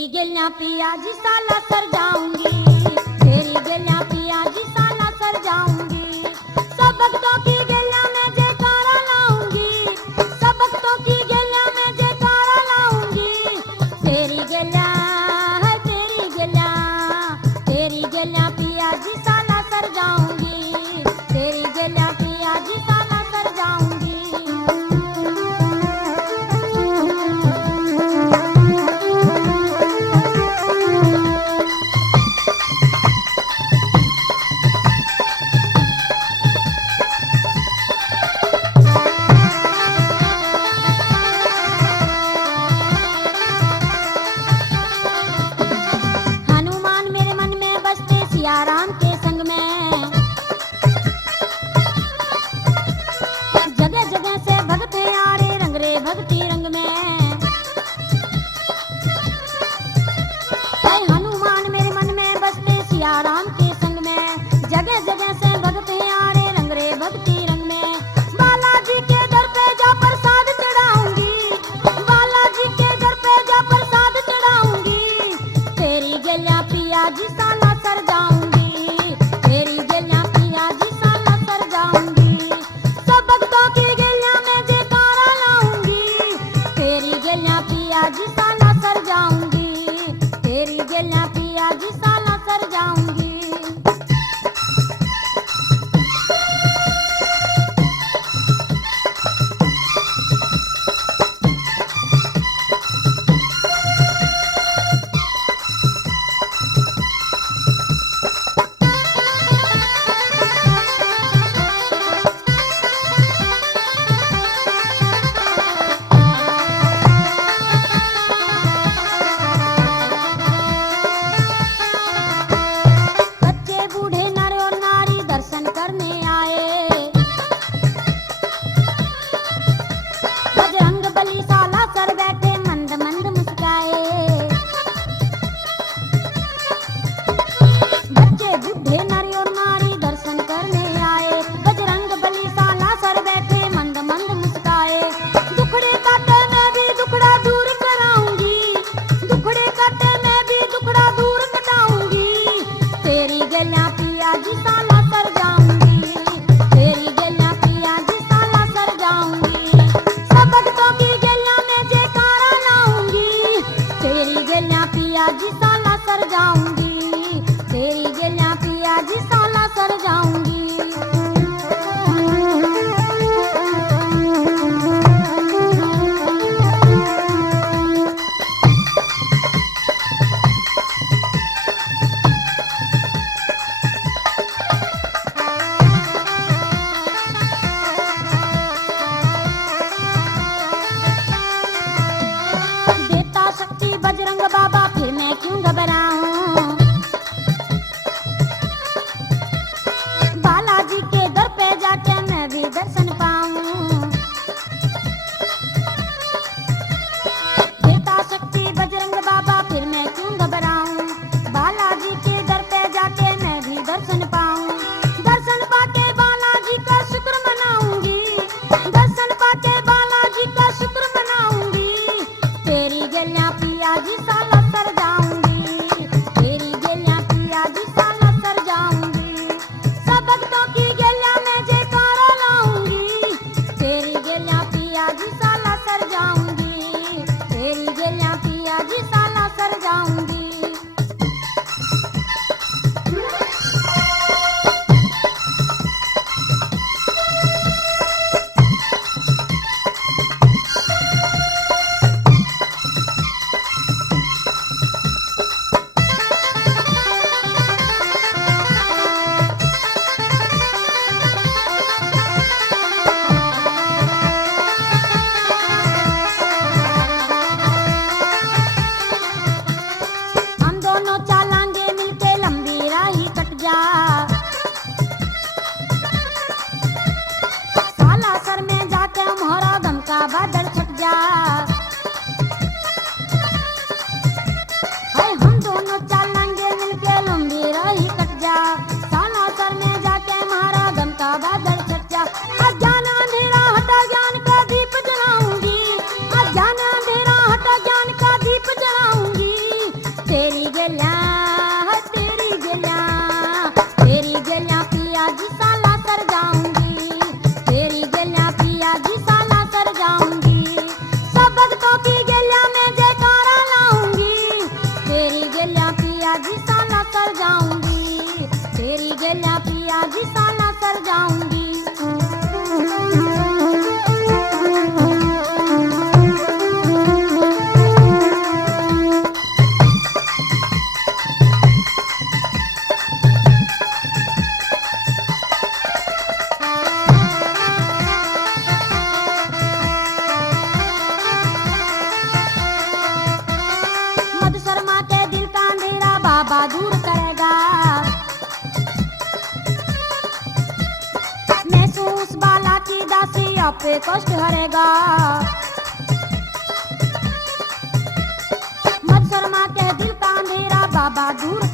तेरी गलियां पिया जी साला सर जाऊंगी, तेरी गलियां पिया जी साला सर जाऊंगी। सब भक्तों की गलियां में जयकारा लाऊंगी, सब भक्तों की गलियां में जयकारा लाऊंगी। तेरी गलियां है तेरी गलियां, तेरी गलियां पिया जी साला सर जाऊंगी, तेरी गलियां पिया जी साला सर जाऊंगी। हनुमान मेरे मन में बसते सिया राम के संग में, जगह जगह से भगते आ रे रंग रे भक्ति रंग में। हाय हनुमान मेरे मन में बसते सिया राम के संग में, जगह जगह से भगते आ रे रंग रे भक्ति रंग में। बालाजी के दर पे जा प्रसाद चढ़ाऊंगी, बालाजी के दर पे जा प्रसाद चढ़ाऊंगी। तेरी गलियां पिया जी साला सर जाऊंगी, तेरी गलियां पिया जी साला सर जाऊंगी। सब भक्तों की गलियां में जयकारा लाऊंगी, तेरी गलियां पिया जी साला सर जाऊंगी, तेरी गलियां पिया जी साला सर जाऊंगी। बच्चे बूढ़े नर और नारी दर्शन करने आए, बजरंग बली साला सर बैठे मंद मंद मुस्काए। बच्चे बूढ़े नर और नारी दर्शन करने आए, बजरंग बली साला सर बैठे मंद मंद मुस्काए। दुखड़े काटे मैं भी दुखड़ा दूर कराऊंगी, दुखड़े काटे मैं भी दुखड़ा दूर कटाऊंगी। तेरी गलियां पिया जी साला सर जाऊंगी, तेरी गलियां पिया जी साला सर जाऊंगी। सब भक्तों की गलियां में जयकारा लाऊंगी, तेरी गलियां पिया जी साला सर जाऊंगी, तेरी गलियां पिया जी साला सर जाऊंगी। देता शक्ति बजरंग बाबा फिर मैं क्यों घबराऊं, बाबा दूर करेगा। महसूस बाला की दासी आपे कष्ट हरेगा। मत शर्मा के दिल का अंधेरा बाबा दूर